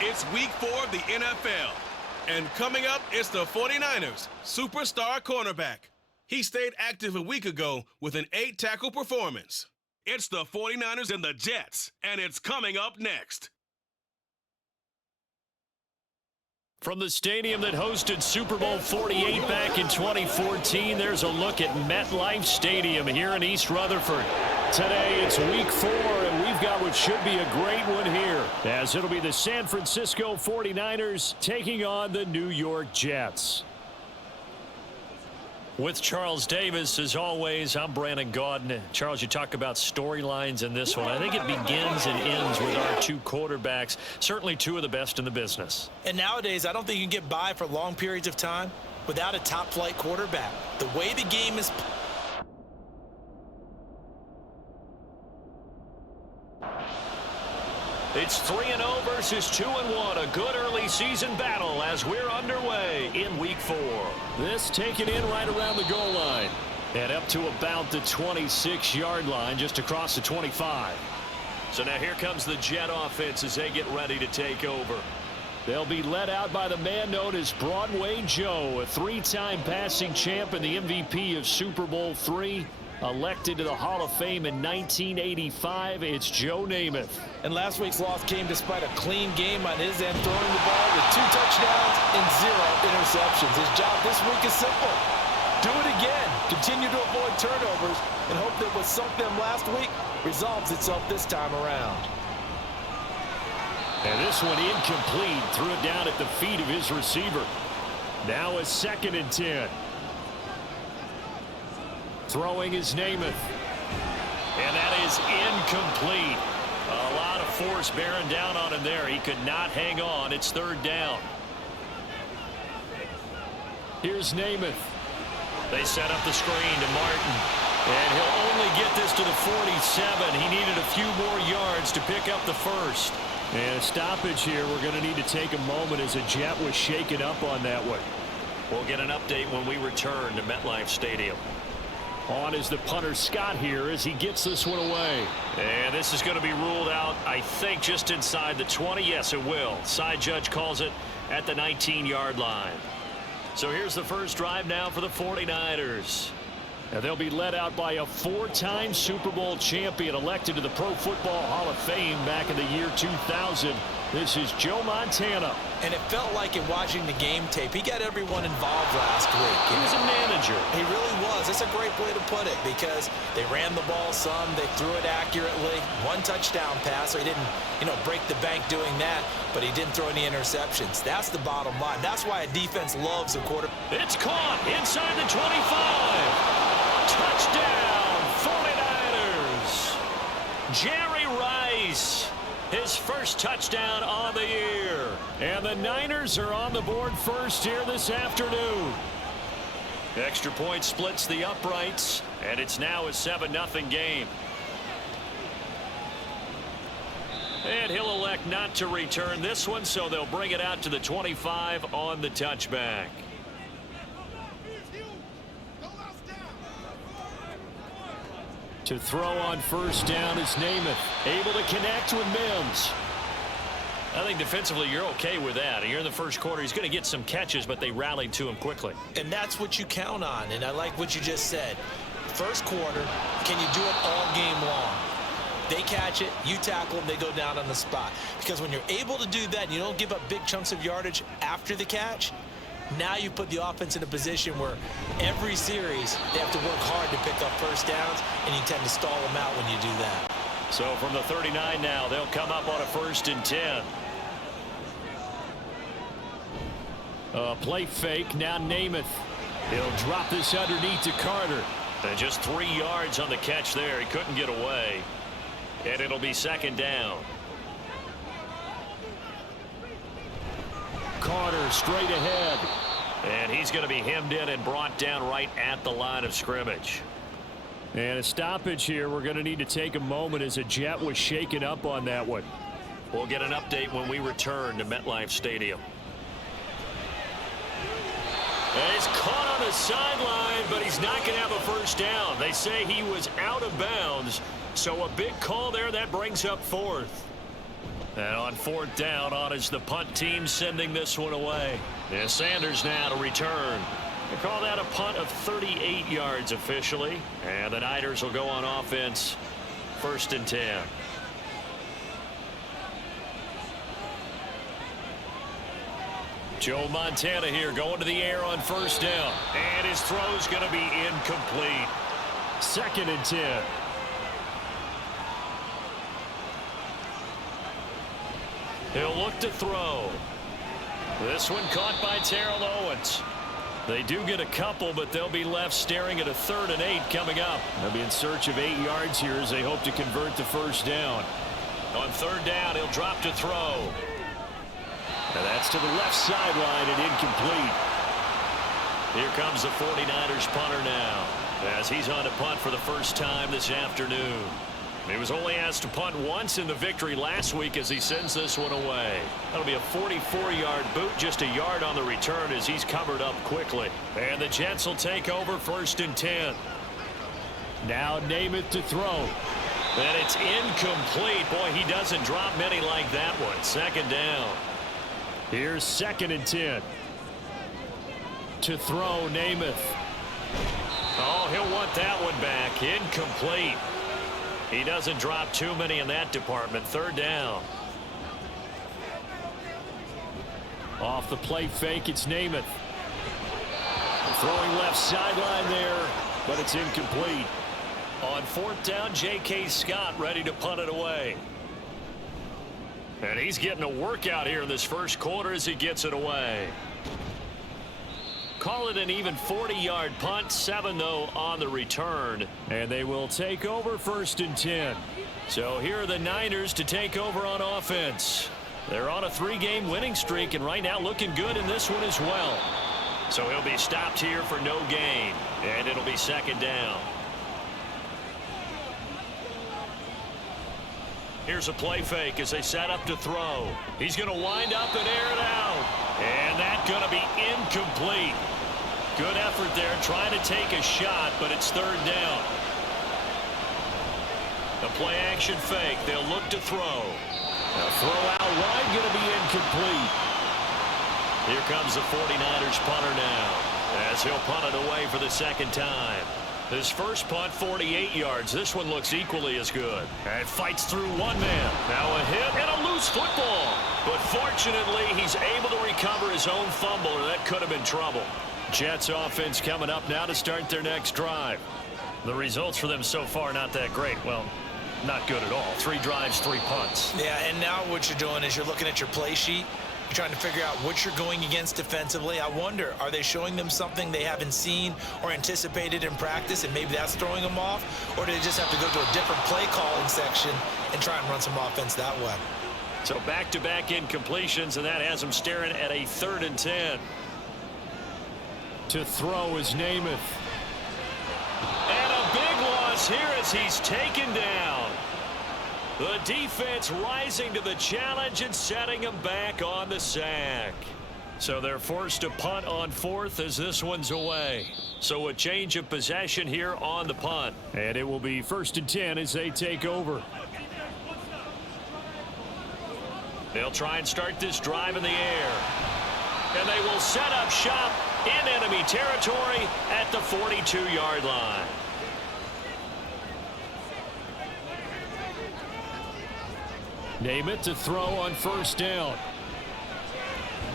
It's week 4 of the NFL. And coming up, it's the 49ers superstar cornerback. He stayed active a week ago with an 8-tackle performance. It's the 49ers and the Jets, and it's coming up next. From the stadium that hosted Super Bowl 48 back in 2014, there's a look at MetLife Stadium here in East Rutherford. Today, it's week 4, and we've got what should be a great one here, as it'll be the San Francisco 49ers taking on the New York Jets. With Charles Davis, as always, I'm Brandon Gaudin. Charles, you talk about storylines in this one. I think it begins and ends with our two quarterbacks, certainly two of the best in the business. And nowadays, I don't think you can get by for long periods of time without a top-flight quarterback. The way the game is... It's 3-0 versus 2-1. A good early season battle as we're underway in week 4. This taken in right around the goal line. And up to about the 26-yard line, just across the 25. So now here comes the Jet offense as they get ready to take over. They'll be led out by the man known as Broadway Joe, a 3-time passing champ and the MVP of Super Bowl III. Elected to the Hall of Fame in 1985, it's Joe Namath. And last week's loss came despite a clean game on his end, throwing the ball with 2 touchdowns and 0 interceptions. His job this week is simple. Do it again. Continue to avoid turnovers and hope that what sunk them last week resolves itself this time around. And this one incomplete. Threw it down at the feet of his receiver. Now a 2nd and 10. Throwing is Namath. And that is incomplete. A lot of force bearing down on him there. He could not hang on. It's 3rd down. Here's Namath. They set up the screen to Martin. And he'll only get this to the 47. He needed a few more yards to pick up the 1st. And a stoppage here. We're going to need to take a moment as a Jet was shaken up on that one. We'll get an update when we return to MetLife Stadium. On is the punter Scott here as he gets this one away. And this is going to be ruled out, I think, just inside the 20. Yes, it will. Side judge calls it at the 19-yard line. So here's the first drive now for the 49ers. And they'll be led out by a 4-time Super Bowl champion elected to the Pro Football Hall of Fame back in the year 2000. This is Joe Montana. And it felt like in watching the game tape, he got everyone involved last week. He was a manager. He really was. That's a great way to put it because they ran the ball some, they threw it accurately. 1 touchdown pass, so he didn't, break the bank doing that, but he didn't throw any interceptions. That's the bottom line. That's why a defense loves a quarterback. It's caught inside the 25. Touchdown, 49ers. Jerry Rice. His first touchdown on the year. And the Niners are on the board first here this afternoon. Extra point splits the uprights, and it's now a 7-0 game. And he'll elect not to return this one, so they'll bring it out to the 25 on the touchback. To throw on first down is Namath. Able to connect with Mims. I think defensively you're okay with that. You're in the first quarter. He's going to get some catches, but they rallied to him quickly. And that's what you count on, and I like what you just said. First quarter, can you do it all game long? They catch it, you tackle them, they go down on the spot. Because when you're able to do that and you don't give up big chunks of yardage after the catch, now you put the offense in a position where every series they have to work hard to pick up first downs, and you tend to stall them out when you do that. So from the 39 now, they'll come up on a 1st and 10. Play fake, now Namath. He'll drop this underneath to Carter. And just 3 yards on the catch there. He couldn't get away. And it'll be 2nd down. Carter straight ahead. And he's going to be hemmed in and brought down right at the line of scrimmage. And a stoppage here. We're going to need to take a moment as a Jet was shaken up on that one. We'll get an update when we return to MetLife Stadium. And he's caught on the sideline, but he's not going to have a first down. They say he was out of bounds, so a big call there that brings up 4th. And on 4th down, on is the punt team sending this one away. And Sanders now to return. They call that a punt of 38 yards officially. And the Niners will go on offense, 1st and 10. Joe Montana here going to the air on 1st down. And his throw's going to be incomplete. 2nd and 10. He'll look to throw. This one caught by Terrell Owens. They do get a couple, but they'll be left staring at a 3rd and 8 coming up. They'll be in search of 8 yards here as they hope to convert the 1st down. On 3rd down, he'll drop to throw. And that's to the left sideline and incomplete. Here comes the 49ers punter now, as he's on to punt for the first time this afternoon. He was only asked to punt once in the victory last week as he sends this one away. That'll be a 44-yard boot, just a yard on the return as he's covered up quickly. And the Jets will take over 1st and 10. Now Namath to throw. And it's incomplete. Boy, he doesn't drop many like that one. 2nd down. Here's 2nd and 10. To throw, Namath. Oh, he'll want that one back. Incomplete. He doesn't drop too many in that department. 3rd down. Off the play fake, it's Namath. Throwing left sideline there, but it's incomplete. On 4th down, J.K. Scott ready to punt it away. And he's getting a workout here in this 1st quarter as he gets it away. Call it an even 40-yard punt, 7 though on the return, and they will take over 1st and 10. So here are the Niners to take over on offense. They're on a 3-game winning streak and right now looking good in this one as well. So he'll be stopped here for no gain, and it'll be 2nd down. Here's a play fake as they set up to throw. He's going to wind up and air it out. And that's going to be incomplete. Good effort there trying to take a shot, but it's 3rd down. The play action fake. They'll look to throw. A throw out wide going to be incomplete. Here comes the 49ers punter now as he'll punt it away for the 2nd time. His first punt, 48 yards. This one looks equally as good. And fights through one man. Now a hit and a loose football. But fortunately, he's able to recover his own fumble, or that could have been trouble. Jets offense coming up now to start their next drive. The results for them so far not that great. Well, not good at all. 3 drives, 3 punts. Yeah, and now what you're doing is you're looking at your play sheet. You're trying to figure out what you're going against defensively. I wonder, are they showing them something they haven't seen or anticipated in practice, and maybe that's throwing them off? Or do they just have to go to a different play calling section and try and run some offense that way? So back-to-back incompletions, and that has them staring at a 3rd and 10. To throw is Namath. And a big loss here as he's taken down. The defense rising to the challenge and setting him back on the sack. So they're forced to punt on 4th as this one's away. So a change of possession here on the punt. And it will be 1st and 10 as they take over. They'll try and start this drive in the air. And they will set up shop in enemy territory at the 42-yard line. Namath to throw on 1st down.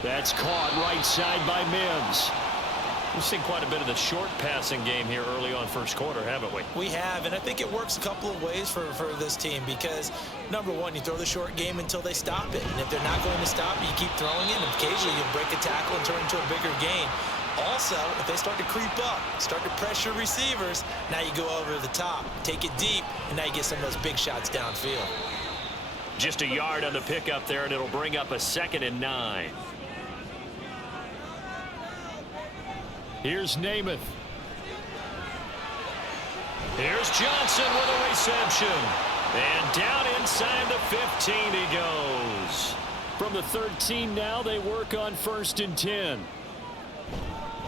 That's caught right side by Mims. We've seen quite a bit of the short passing game here early on 1st quarter, haven't we? We have, and I think it works a couple of ways for this team because, number one, you throw the short game until they stop it. And if they're not going to stop it, you keep throwing it, and occasionally you'll break a tackle and turn into a bigger gain. Also, if they start to creep up, start to pressure receivers, now you go over the top, take it deep, and now you get some of those big shots downfield. Just a yard on the pickup there, and it'll bring up a 2nd and 9. Here's Namath. Here's Johnson with a reception. And down inside the 15 he goes. From the 13 now, they work on 1st and 10.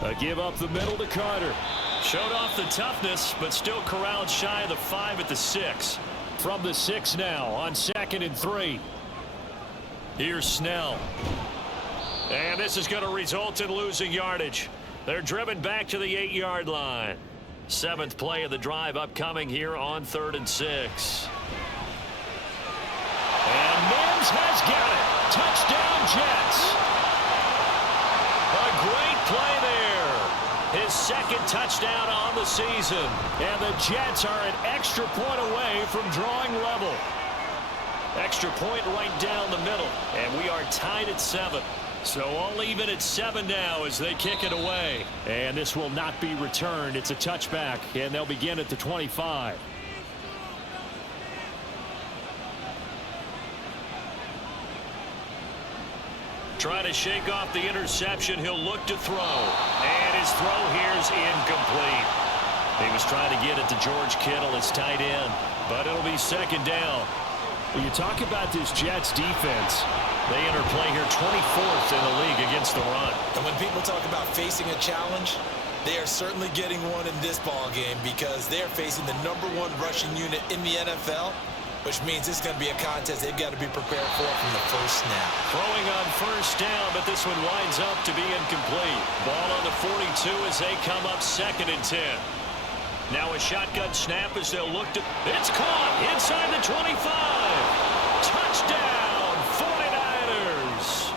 A give up the middle to Carter. Showed off the toughness, but still corralled shy of the 5 at the 6. From the 6 now on 2nd and 3. Here's Snell. And this is going to result in losing yardage. They're driven back to the 8-yard line. 7th play of the drive upcoming here on 3rd and 6. And Mims has got it. Touchdown, Jets. A great play there. His 2nd touchdown on the season. And the Jets are an extra point away from drawing level. Extra point right down the middle. And we are tied at 7. So all even at 7 now as they kick it away. And this will not be returned. It's a touchback, and they'll begin at the 25. Trying to shake off the interception. He'll look to throw. And his throw here's incomplete. He was trying to get it to George Kittle, his tight end. But it'll be 2nd down. When you talk about this Jets defense, they enter play here 24th in the league against the run. And when people talk about facing a challenge, they are certainly getting one in this ball game because they're facing the #1 rushing unit in the NFL, which means it's going to be a contest they've got to be prepared for from the first snap. Throwing on 1st down, but this one winds up to be incomplete. Ball on the 42 as they come up 2nd and 10. Now a shotgun snap as they'll look to... It's caught inside the 25. Touchdown, 49ers.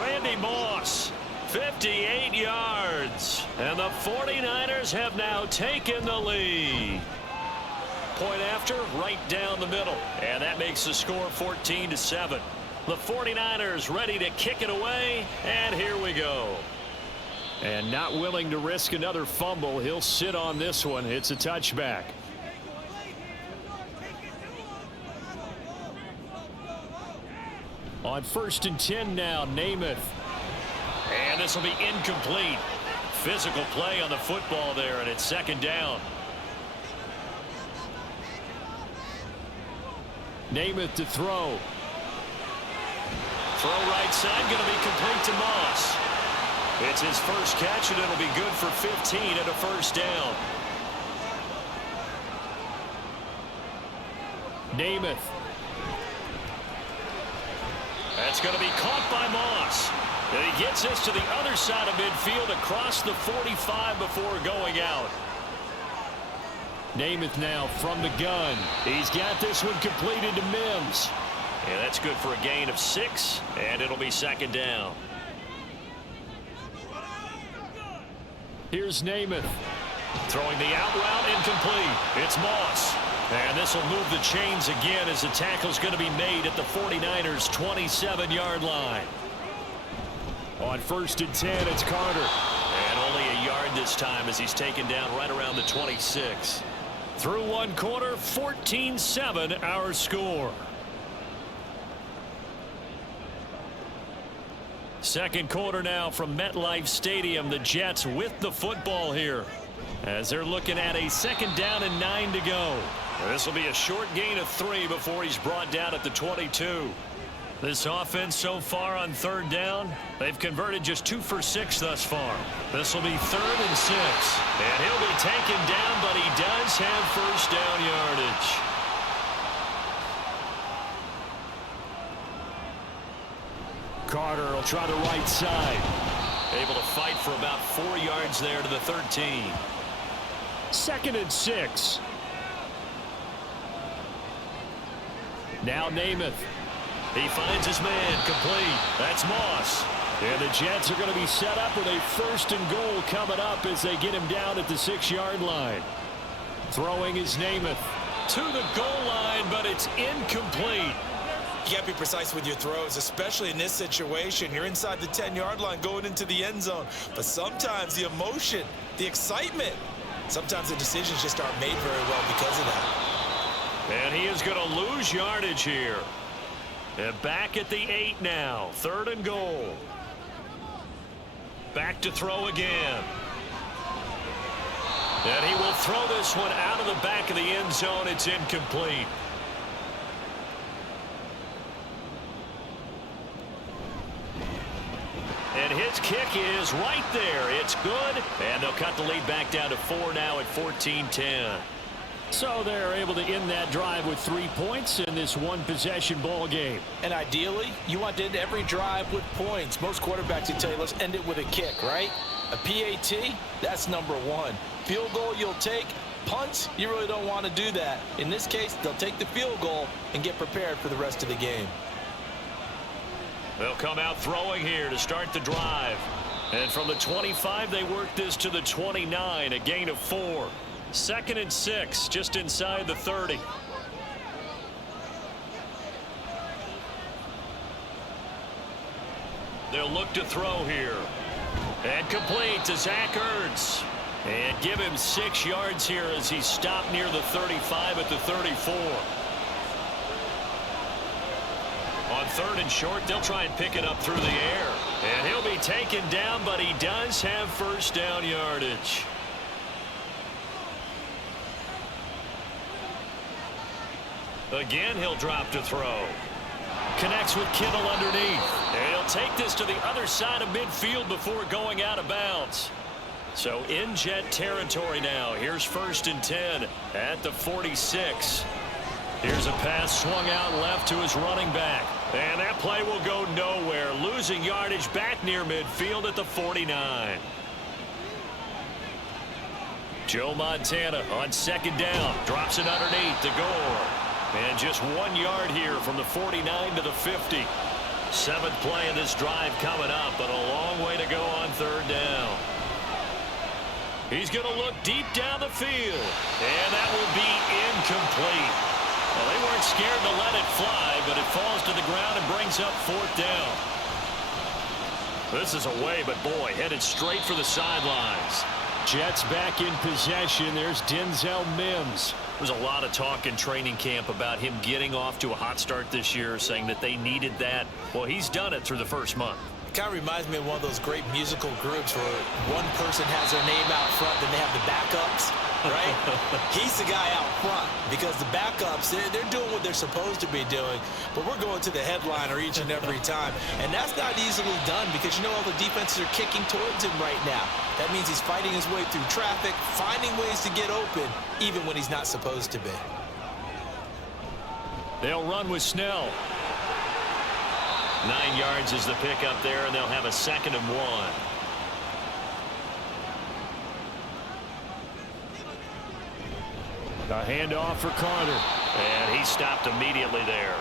Randy Moss, 58 yards. And the 49ers have now taken the lead. Point after, right down the middle. And that makes the score 14-7. The 49ers ready to kick it away. And here we go. And not willing to risk another fumble. He'll sit on this one. It's a touchback. On 1st and 10 now, Namath. And this will be incomplete. Physical play on the football there, and it's 2nd down. Namath to throw. Throw right side, going to be complete to Moss. It's his first catch, and it'll be good for 15 and a 1st down. Namath. That's going to be caught by Moss. And he gets this to the other side of midfield across the 45 before going out. Namath now from the gun. He's got this one completed to Mims. And that's good for a gain of 6, and it'll be 2nd down. Here's Namath. Throwing the out route incomplete. It's Moss. And this will move the chains again as the tackle's going to be made at the 49ers' 27-yard line. On 1st and 10, it's Carter. And only a yard this time as he's taken down right around the 26. Through one quarter, 14-7 our score. 2nd quarter now from MetLife Stadium. The Jets with the football here as they're looking at a 2nd down and 9 to go. This will be a short gain of 3 before he's brought down at the 22. This offense so far on 3rd down, they've converted just 2 for 6 thus far. This will be 3rd and 6. And he'll be taken down, but he does have 1st down yardage. Carter will try the right side. Able to fight for about 4 yards there to the 13. 2nd and 6. Now Namath. He finds his man complete. That's Moss. And the Jets are going to be set up with a 1st and goal coming up as they get him down at the 6-yard line. Throwing is Namath to the goal line, but it's incomplete. You got to be precise with your throws, especially in this situation. You're inside the 10-yard line going into the end zone. But sometimes the emotion, the excitement, sometimes the decisions just aren't made very well because of that. And he is going to lose yardage here. And back at the 8 now. 3rd and goal. Back to throw again. And he will throw this one out of the back of the end zone. It's incomplete. And his kick is right there. It's good. And they'll cut the lead back down to 4 now at 14-10. So they're able to end that drive with 3 points in this one-possession ball game. And ideally, you want to end every drive with points. Most quarterbacks will tell you, let's end it with a kick, right? A PAT, that's number one. Field goal you'll take. Punts, you really don't want to do that. In this case, they'll take the field goal and get prepared for the rest of the game. They'll come out throwing here to start the drive. And from the 25, they work this to the 29, a gain of 4. 2nd and 6, just inside the 30. They'll look to throw here. And complete to Zach Ertz. And give him 6 yards here as he's stopped near the 35 at the 34. On 3rd and short, they'll try and pick it up through the air. And he'll be taken down, but he does have first down yardage. Again, he'll drop to throw. Connects with Kittle underneath. And he'll take this to the other side of midfield before going out of bounds. So in Jet territory now. Here's 1st and 10 at the 46. Here's a pass swung out left to his running back. And that play will go nowhere. Losing yardage back near midfield at the 49. Joe Montana on 2nd down. Drops it underneath to Gore. And just 1 yard here from the 49 to the 50. 7th play of this drive coming up, but a long way to go on 3rd down. He's going to look deep down the field. And that will be incomplete. Well, they weren't scared to let it fly, but it falls to the ground and brings up 4th down. This is away, but boy, headed straight for the sidelines. Jets back in possession. There's Denzel Mims. There's a lot of talk in training camp about him getting off to a hot start this year, saying that they needed that. Well, he's done it through the first month. Kind of reminds me of one of those great musical groups where one person has their name out front, then they have the backups, right? He's the guy out front because the backups, they're doing what they're supposed to be doing, but we're going to the headliner each and every time. And that's not easily done because, you know, all the defenses are kicking towards him right now. That means he's fighting his way through traffic, finding ways to get open, even when he's not supposed to be. They'll run with Snell. 9 yards is the pickup there, and they'll have a 2nd and 1. A handoff for Carter. And he stopped immediately there.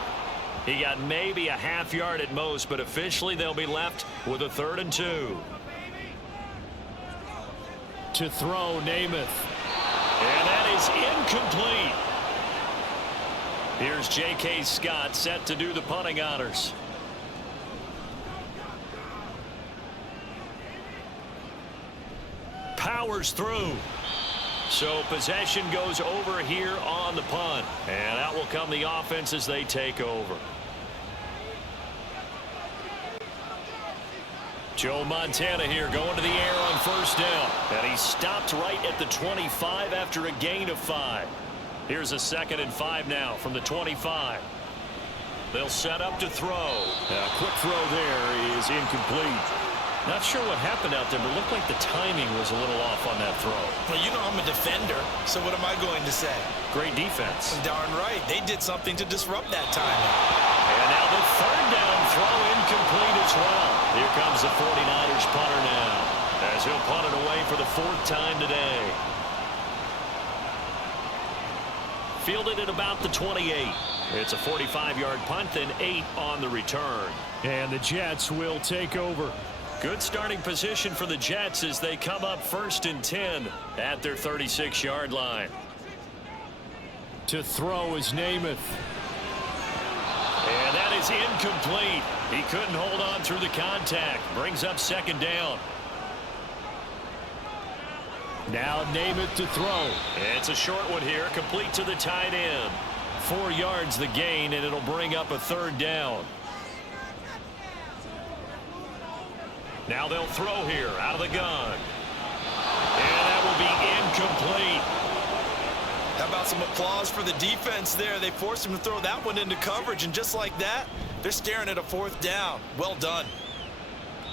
He got maybe a half yard at most, but officially they'll be left with a 3rd and 2. To throw, Namath. And that is incomplete. Here's J.K. Scott set to do the punting honors. Powers through. So possession goes over here on the punt. And out will come the offense as they take over. Joe Montana here going to the air on 1st down. And he stopped right at the 25 after a gain of 5. Here's a 2nd and 5 now from the 25. They'll set up to throw. A quick throw there is incomplete. Not sure what happened out there, but it looked like the timing was a little off on that throw. Well, you know I'm a defender, so what am I going to say? Great defense. Darn right. They did something to disrupt that timing. And now the 3rd down throw incomplete as well. Here comes the 49ers punter now, as he'll punt it away for the 4th time today. Fielded at about the 28. It's a 45-yard punt, then 8 on the return. And the Jets will take over. Good starting position for the Jets as they come up 1st and 10 at their 36-yard line. To throw is Namath. And that is incomplete. He couldn't hold on through the contact. Brings up 2nd down. Now Namath to throw. It's a short one here, complete to the tight end. 4 yards the gain, and it'll bring up a 3rd down. Now they'll throw here out of the gun. And that will be incomplete. How about some applause for the defense there? They forced him to throw that one into coverage, and just like that, they're staring at a 4th down. Well done.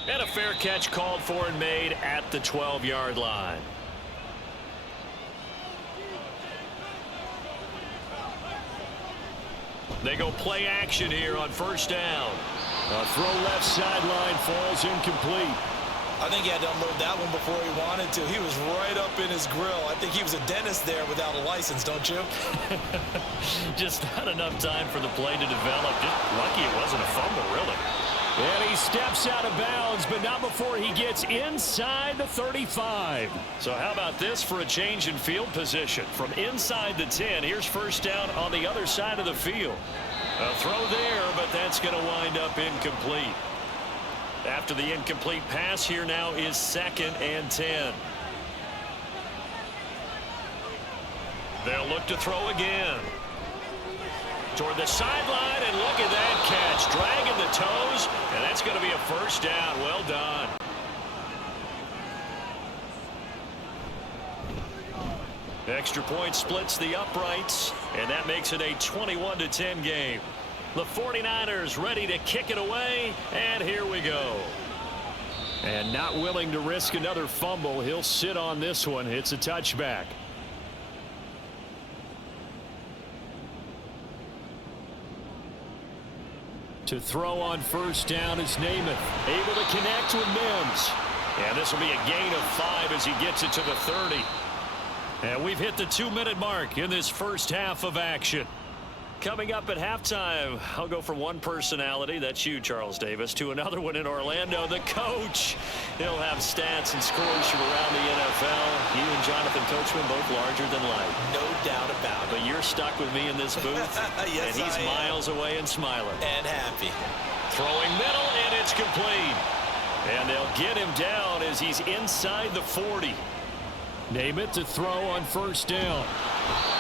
And a fair catch called for and made at the 12-yard line. They go play action here on first down. A throw left sideline falls incomplete. I think he had to unload that one before he wanted to. He was right up in his grill. I think he was a dentist there without a license, don't you? Just not enough time for the play to develop. Just lucky it wasn't a fumble, really. And he steps out of bounds, but not before he gets inside the 35. So how about this for a change in field position? From inside the 10, here's first down on the other side of the field. A throw there, but that's going to wind up incomplete. After the incomplete pass, here now is 2nd and 10. They'll look to throw again. Toward the sideline, and look at that catch. Dragging the toes, and that's going to be a first down. Well done. Extra point splits the uprights, and that makes it a 21-10 game. The 49ers ready to kick it away, and here we go. And not willing to risk another fumble. He'll sit on this one. It's a touchback. To throw on first down is Namath. Able to connect with Mims. And this will be a gain of 5 as he gets it to the 30. And we've hit the 2-minute mark in this first half of action. Coming up at halftime, I'll go from one personality, that's you, Charles Davis, to another one in Orlando, the coach. He'll have stats and scores from around the NFL. You and Jonathan Coachman both larger than life. No doubt about it. But you're stuck with me in this booth. Yes, and he's I am. miles away and smiling. And happy. Throwing middle, and it's complete. And they'll get him down as he's inside the 40. Namath to throw on first down.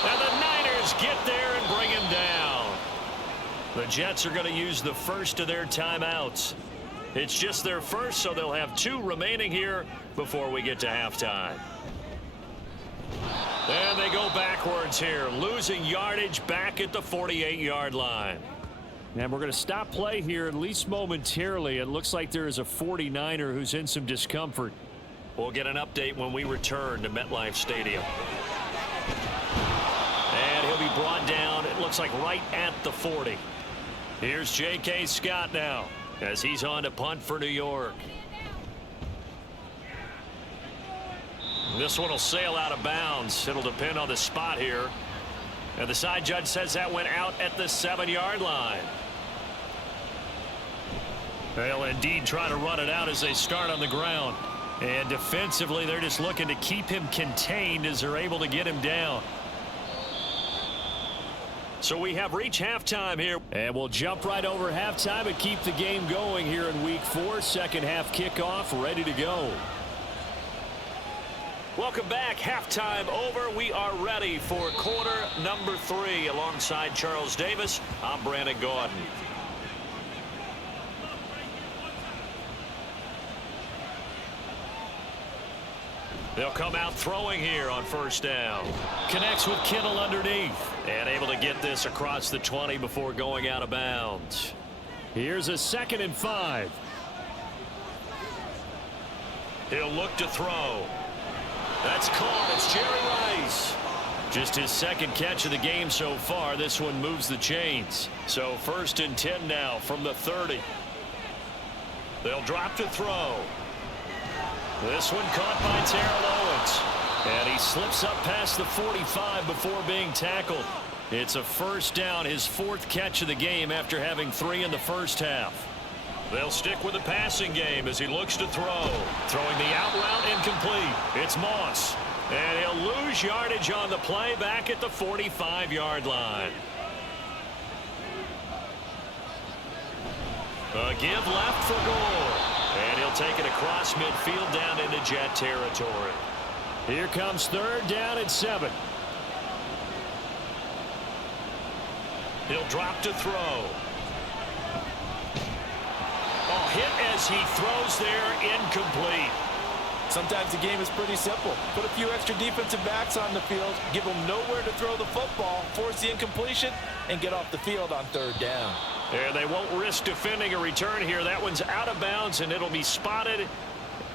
And the Niners get there and bring him down. The Jets are going to use the first of their timeouts. It's just their first, so they'll have 2 remaining here before we get to halftime. And they go backwards here, losing yardage back at the 48-yard line. And we're going to stop play here, at least momentarily. It looks like there is a 49er who's in some discomfort. We'll get an update when we return to MetLife Stadium. And he'll be brought down, it looks like right at the 40. Here's J.K. Scott now as he's on to punt for New York. This one will sail out of bounds. It'll depend on the spot here. And the side judge says that went out at the 7-yard line. They'll indeed try to run it out as they start on the ground. And defensively, they're just looking to keep him contained as they're able to get him down. So we have reached halftime here. And we'll jump right over halftime and keep the game going here in week 4. Second half kickoff ready to go. Welcome back. Halftime over. We are ready for quarter number 3 alongside Charles Davis. I'm Brandon Gordon. They'll come out throwing here on first down. Connects with Kittle underneath. And able to get this across the 20 before going out of bounds. Here's a 2nd and 5. He'll look to throw. That's caught. It's Jerry Rice. Just his 2nd catch of the game so far. This one moves the chains. So 1st and 10 now from the 30. They'll drop to throw. This one caught by Terrell Owens. And he slips up past the 45 before being tackled. It's a first down, his 4th catch of the game after having 3 in the first half. They'll stick with the passing game as he looks to throw. Throwing the out route incomplete. It's Moss. And he'll lose yardage on the play back at the 45-yard line. A give left for Gore. And he'll take it across midfield down into Jet territory. Here comes 3rd down and 7. He'll drop to throw. Hit as he throws there, incomplete. Sometimes the game is pretty simple. Put a few extra defensive backs on the field, give them nowhere to throw the football, force the incompletion, and get off the field on 3rd down. And they won't risk defending a return here. That one's out of bounds, and it'll be spotted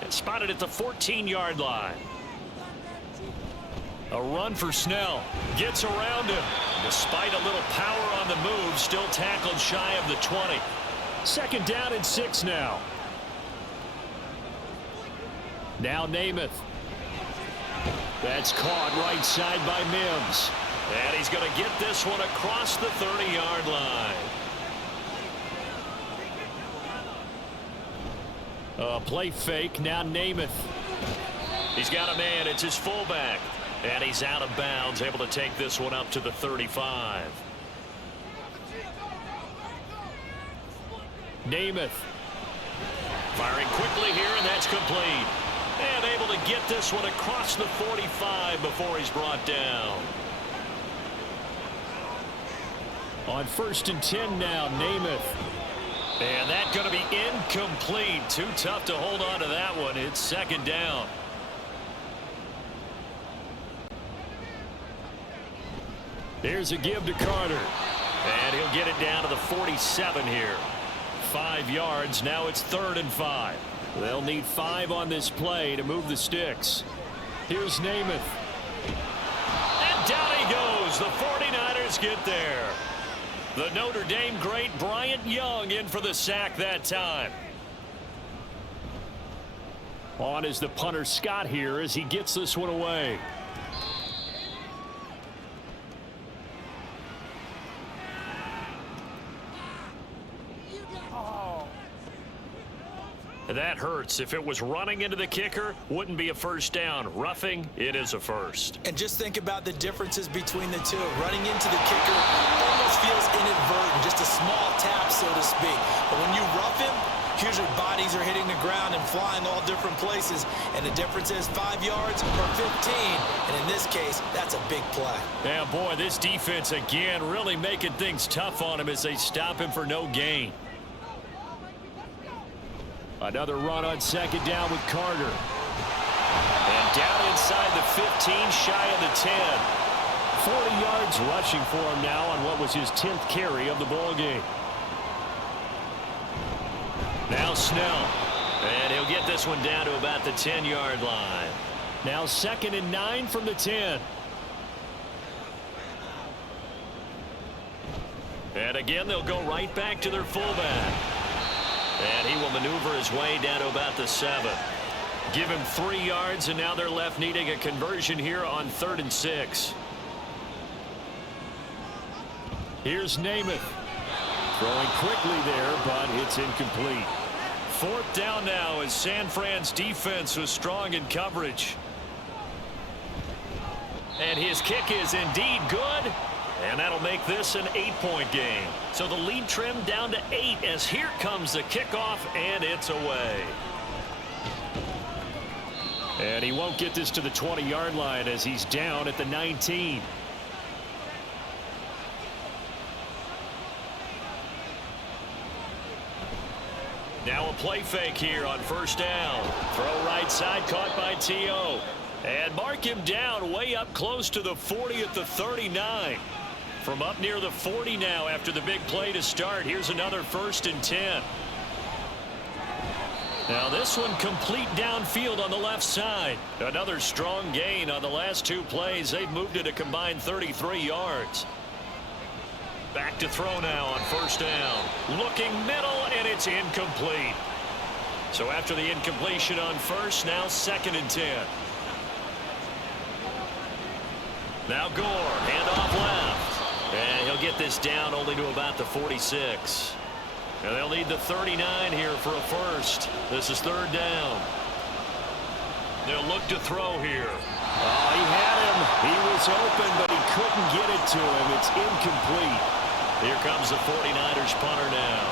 at the 14-yard line. A run for Snell. Gets around him. despite a little power on the move, still tackled shy of the 20. Second down and 6 now. Now Namath. That's caught right side by Mims. And he's going to get this one across the 30-yard line. A play fake, now Namath. He's got a man, it's his fullback. And he's out of bounds, able to take this one up to the 35. Namath. Firing quickly here, and that's complete. And able to get this one across the 45 before he's brought down. On 1st and 10 now, Namath. And that's going to be incomplete. Too tough to hold on to that one. It's second down. Here's a give to Carter. And he'll get it down to the 47 here. 5 yards. Now it's 3rd and 5. They'll need 5 on this play to move the sticks. Here's Namath. And down he goes. The 49ers get there. The Notre Dame great Bryant Young in for the sack that time. On is the punter Scott here as he gets this one away. That hurts. If it was running into the kicker, wouldn't be a first down. Roughing, it is a first. And just think about the differences between the two. Running into the kicker almost feels inadvertent, just a small tap, so to speak. But when you rough him, usually bodies are hitting the ground and flying all different places. And the difference is 5 yards or 15. And in this case, that's a big play. Yeah, boy, this defense again really making things tough on him as they stop him for no gain. Another run on second down with Carter. And down inside the 15, shy of the 10. 40 yards rushing for him now on what was his 10th carry of the ball game. Now Snell. And he'll get this one down to about the 10-yard line. Now 2nd and 9 from the 10. And again, they'll go right back to their fullback. And he will maneuver his way down to about the 7. Give him 3 yards, and now they're left needing a conversion here on 3rd and 6. Here's Namath. Throwing quickly there, but it's incomplete. 4th down now as San Fran's defense was strong in coverage. And his kick is indeed good. And that'll make this an 8-point game. So the lead trimmed down to 8 as here comes the kickoff, and it's away. And he won't get this to the 20-yard line as he's down at the 19. Now a play fake here on 1st down. Throw right side, caught by T.O. And mark him down way up close to the 40 at the 39. From up near the 40 now after the big play to start. Here's another 1st and 10. Now this one complete downfield on the left side. Another strong gain on the last 2 plays. They've moved it a combined 33 yards. Back to throw now on 1st down. Looking middle, and it's incomplete. So after the incompletion on 1st, now 2nd and 10. Now Gore, handoff left. And he'll get this down only to about the 46. And they'll need the 39 here for a first. This is 3rd down. They'll look to throw here. Oh, he had him. He was open, but he couldn't get it to him. It's incomplete. Here comes the 49ers punter now,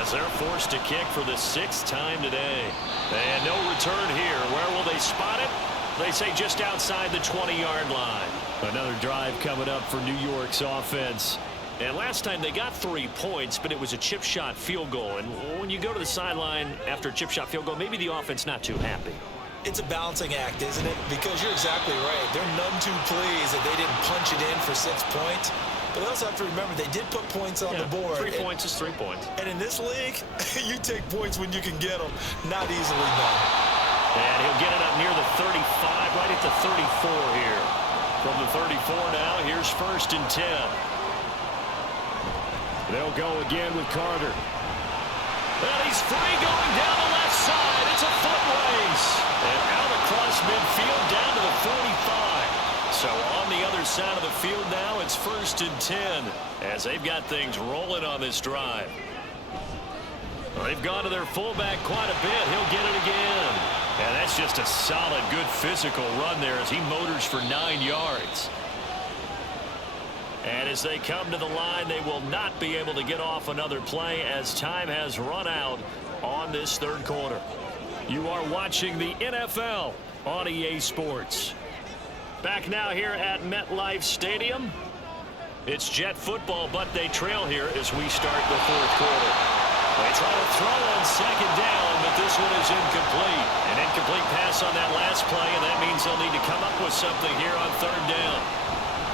as they're forced to kick for the 6th time today. And no return here. Where will they spot it? They say just outside the 20-yard line. Another drive coming up for New York's offense. And last time they got 3 points, but it was a chip shot field goal. And when you go to the sideline after a chip shot field goal, maybe the offense not too happy. It's a balancing act, isn't it? Because you're exactly right. They're none too pleased that they didn't punch it in for 6 points. But they also have to remember they did put points on the board. 3 points is 3 points. And in this league, you take points when you can get them. Not easily done. And he'll get it up near the 35, right at the 34 here. From the 34 now, here's 1st and 10. They'll go again with Carter. And he's free going down the left side. It's a foot race. And out across midfield down to the 45. So on the other side of the field now, it's 1st and 10 as they've got things rolling on this drive. Well, they've gone to their fullback quite a bit. He'll get it again. And that's just a solid, good physical run there as he motors for 9 yards. And as they come to the line, they will not be able to get off another play as time has run out on this 3rd quarter. You are watching the NFL on EA Sports. Back now here at MetLife Stadium. It's Jet football, but they trail here as we start the 4th quarter. They try to throw on 2nd down, but this one is incomplete. An incomplete pass on that last play, and that means they'll need to come up with something here on 3rd down.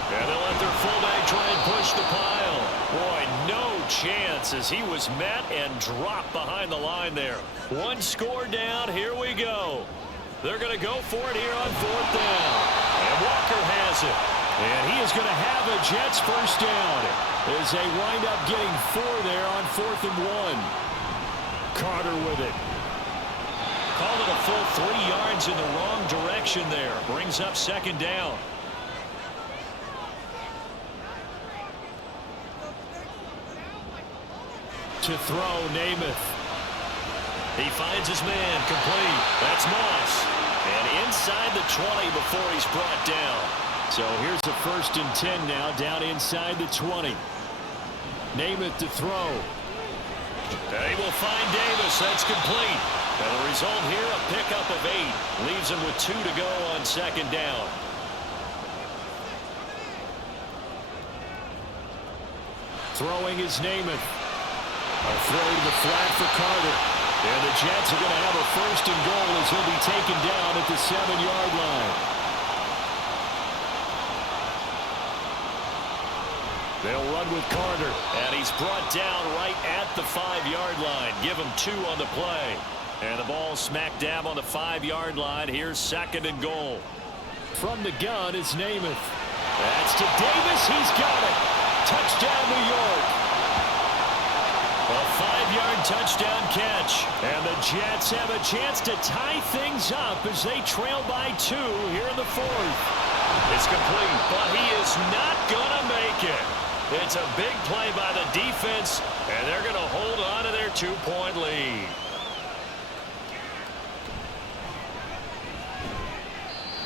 And they'll let their fullback try and push the pile. Boy, no chance as he was met and dropped behind the line there. 1 score down. Here we go. They're going to go for it here on 4th down. And Walker has it. And he is going to have a Jets 1st down as they wind up getting 4 there on 4th and 1. Carter with it. Called it a full 3 yards in the wrong direction there. Brings up 2nd down. To throw, Namath. He finds his man, complete. That's Moss. And inside the 20 before he's brought down. So here's a 1st and 10 now, down inside the 20. Namath to throw. They will find Davis. That's complete. And the result here, a pickup of 8. Leaves him with 2 to go on 2nd down. Throwing is Namath. A throw to the flat for Carter. And the Jets are going to have a 1st and goal as he'll be taken down at the 7-yard line. They'll run with Carter. And he's brought down right at the 5-yard line. Give him 2 on the play. And the ball smack dab on the 5-yard line. Here's 2nd and goal. From the gun is Namath. That's to Davis. He's got it. Touchdown, New York. A 5-yard touchdown catch. And the Jets have a chance to tie things up as they trail by 2 here in the 4th. It's complete, but he is not going to make it. It's a big play by the defense, and they're going to hold on to their 2-point lead.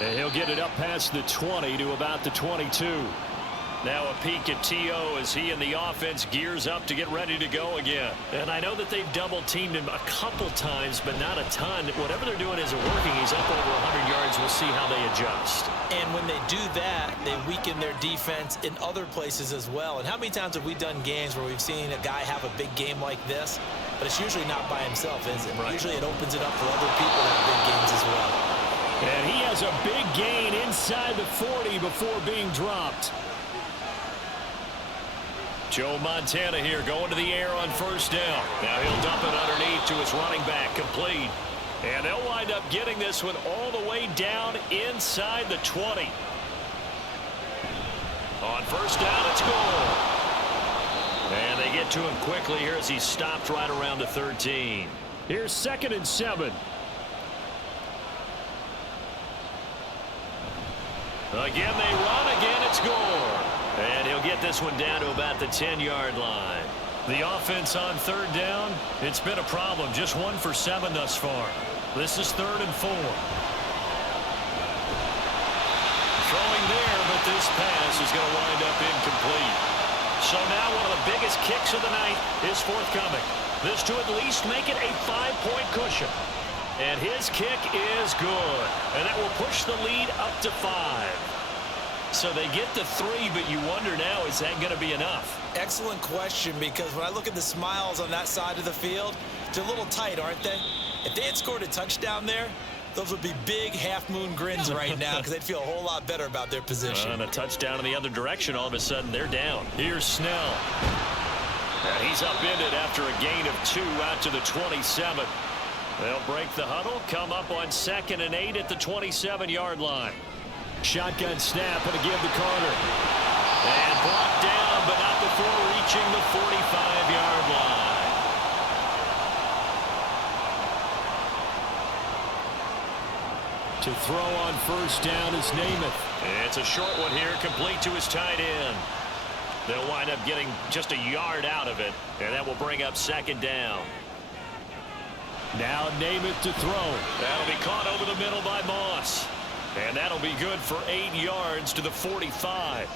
And he'll get it up past the 20 to about the 22. Now a peek at T.O. as he and the offense gears up to get ready to go again. And I know that they've double-teamed him a couple times, but not a ton. Whatever they're doing isn't working. He's up over 100 yards. We'll see how they adjust. And when they do that, they weaken their defense in other places as well. And how many times have we done games where we've seen a guy have a big game like this, but it's usually not by himself, is it? Right. Usually it opens it up for other people to have big games as well. And he has a big gain inside the 40 before being dropped. Joe Montana here going to the air on 1st down. Now he'll dump it underneath to his running back, complete. And they'll wind up getting this one all the way down inside the 20. On 1st down, it's goal. And they get to him quickly here as he's stopped right around the 13. Here's 2nd and 7. Again, they run. Again, it's Gore. And he'll get this one down to about the 10-yard line. The offense on 3rd down, it's been a problem. Just 1 for 7 thus far. This is 3rd and 4. Throwing there, but this pass is going to wind up incomplete. So now one of the biggest kicks of the night is forthcoming. This to at least make it a 5-point cushion. And his kick is good. And that will push the lead up to 5. So they get the 3, but you wonder now, is that going to be enough? Excellent question, because when I look at the smiles on that side of the field, they're a little tight, aren't they? If they had scored a touchdown there, those would be big half-moon grins right now because they'd feel a whole lot better about their position. And a touchdown in the other direction, all of a sudden they're down. Here's Snell. And he's upended after a gain of 2 out to the 27. They'll break the huddle, come up on 2nd and 8 at the 27-yard line. Shotgun snap and a give to Carter. And blocked down, but not before reaching the 45-yard line. To throw on first down is Namath. It's a short one here, complete to his tight end. They'll wind up getting just a yard out of it, and that will bring up second down. Now Namath to throw. That'll be caught over the middle by Moss. And that'll be good for 8 yards to the 45.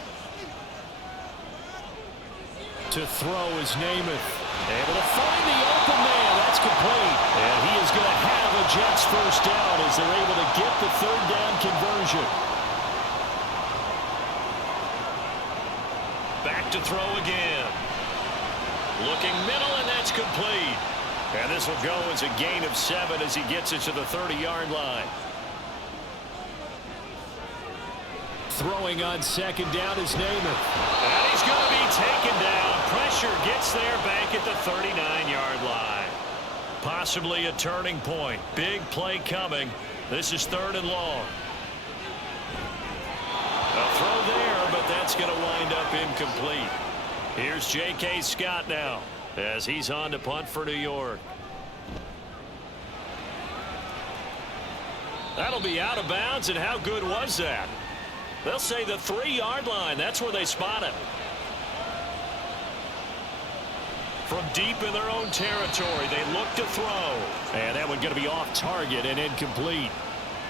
To throw is Namath. Able to find the open man. That's complete. And he is going to have a Jets first down as they're able to get the third down conversion. Back to throw again. Looking middle, and that's complete. And this will go as a gain of 7 as he gets it to the 30-yard line. Throwing on second down is Namath. And he's going to be taken down. Pressure gets there back at the 39-yard line. Possibly a turning point. Big play coming. This is 3rd and long. A throw there, but that's going to wind up incomplete. Here's J.K. Scott now as he's on to punt for New York. That'll be out of bounds, and how good was that? They'll say the 3-yard line. That's where they spot him. From deep in their own territory, they look to throw. And that one's going to be off target and incomplete.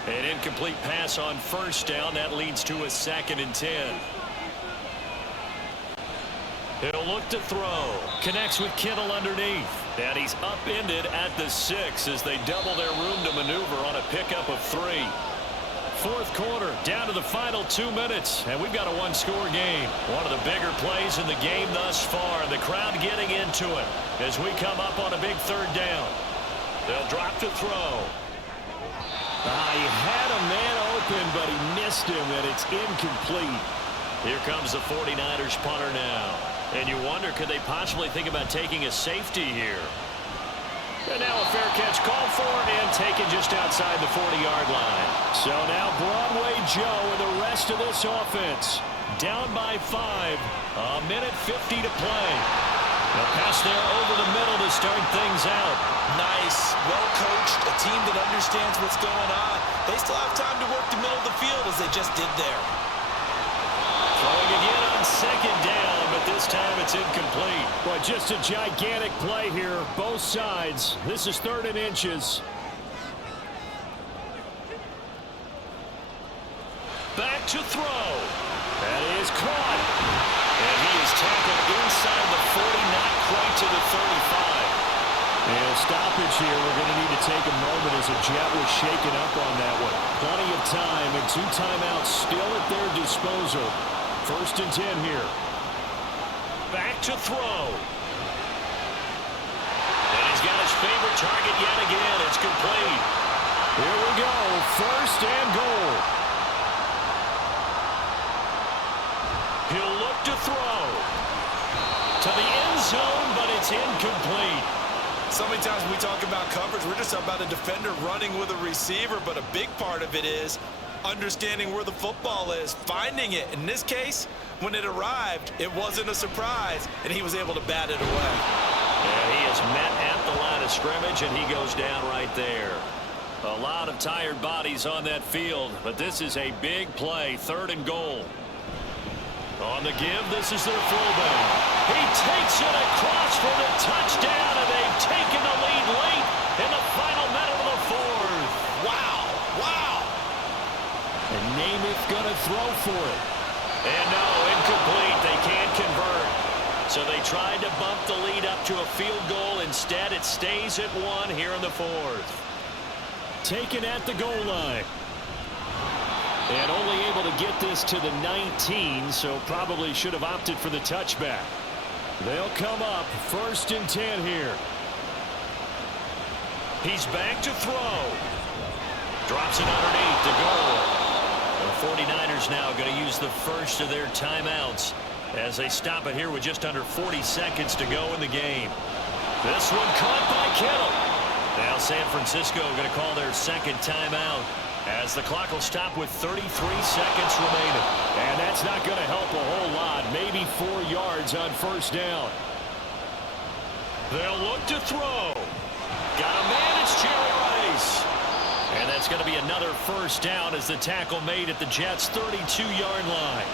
An incomplete pass on first down. That leads to a 2nd and 10. He'll look to throw. Connects with Kittle underneath. And he's upended at the 6 as they double their room to maneuver on a pickup of 3. 4th quarter, down to the final 2 minutes, and we've got a one-score game. One of the bigger plays in the game thus far. The crowd getting into it as we come up on a big 3rd down. They'll drop to throw. He had a man open, but he missed him, and it's incomplete. Here comes the 49ers punter now. And you wonder, could they possibly think about taking a safety here? And now a fair catch called for and taken just outside the 40-yard line. So now Broadway Joe and the rest of this offense down by 5. A minute 50 to play. A pass there over the middle to start things out. Nice, well-coached, a team that understands what's going on. They still have time to work the middle of the field as they just did there. Throwing again on second down, but this time it's incomplete. Well, just a gigantic play here, both sides. This is 3rd and inches. Back to throw. That is caught. And he is tackled inside the 40, not quite to the 35. And a stoppage here. We're going to need to take a moment as a Jet was shaken up on that one. Plenty of time and 2 timeouts still at their disposal. 1st and 10 here. Back to throw. And he's got his favorite target yet again. It's complete. Here we go. 1st and goal. He'll look to throw. To the end zone, but it's incomplete. So many times when we talk about coverage, we're just about a defender running with a receiver, but a big part of it is understanding where the football is, finding it. In this case, when it arrived, it wasn't a surprise, and he was able to bat it away. Yeah, he is met at the line of scrimmage, and he goes down right there. A lot of tired bodies on that field, but this is a big play, 3rd and goal. On the give, this is their fullback. He takes it across for the touchdown, and they've taken the lead late in the final minute of the 4th. Wow, wow. And Namath going to throw for it. And no, incomplete. They can't convert. So they tried to bump the lead up to a field goal. Instead, it stays at 1 here in the 4th. Taken at the goal line. And only able to get this to the 19, so probably should have opted for the touchback. They'll come up 1st and 10 here. He's back to throw. Drops it underneath the goal. The 49ers now going to use the first of their timeouts as they stop it here with just under 40 seconds to go in the game. This one caught by Kittle. Now San Francisco going to call their 2nd timeout. as the clock will stop with 33 seconds remaining. And that's not going to help a whole lot. Maybe 4 yards on first down. They'll look to throw. Got a man, it's Jerry Rice. And that's going to be another first down as the tackle made at the Jets' 32-yard line.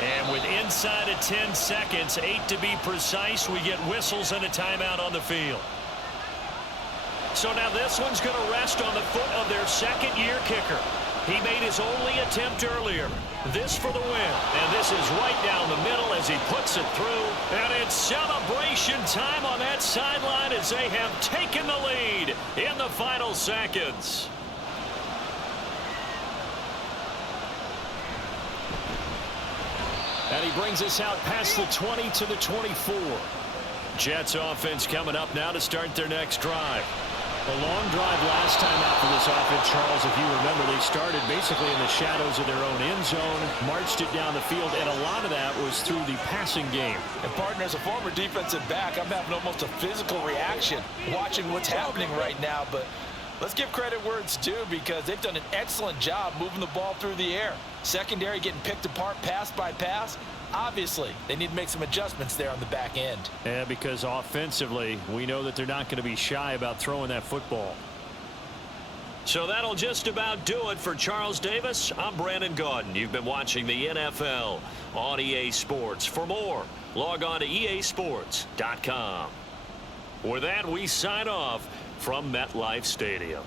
And with inside of 10 seconds, 8 to be precise, we get whistles and a timeout on the field. So now this one's going to rest on the foot of their second-year kicker. He made his only attempt earlier. This for the win. And this is right down the middle as he puts it through. And it's celebration time on that sideline as they have taken the lead in the final seconds. And he brings us out past the 20 to the 24. Jets offense coming up now to start their next drive. A long drive last time out for this offense, Charles. If you remember, they started basically in the shadows of their own end zone, marched it down the field, and a lot of that was through the passing game. And, partner, as a former defensive back, I'm having almost a physical reaction watching what's happening right now. But let's give credit where it's due because they've done an excellent job moving the ball through the air. Secondary getting picked apart pass by pass. Obviously, they need to make some adjustments there on the back end. Yeah, because offensively, we know that they're not going to be shy about throwing that football. So that'll just about do it for Charles Davis. I'm Brandon Gaudin. You've been watching the NFL on EA Sports. For more, log on to easports.com. With that, we sign off from MetLife Stadium.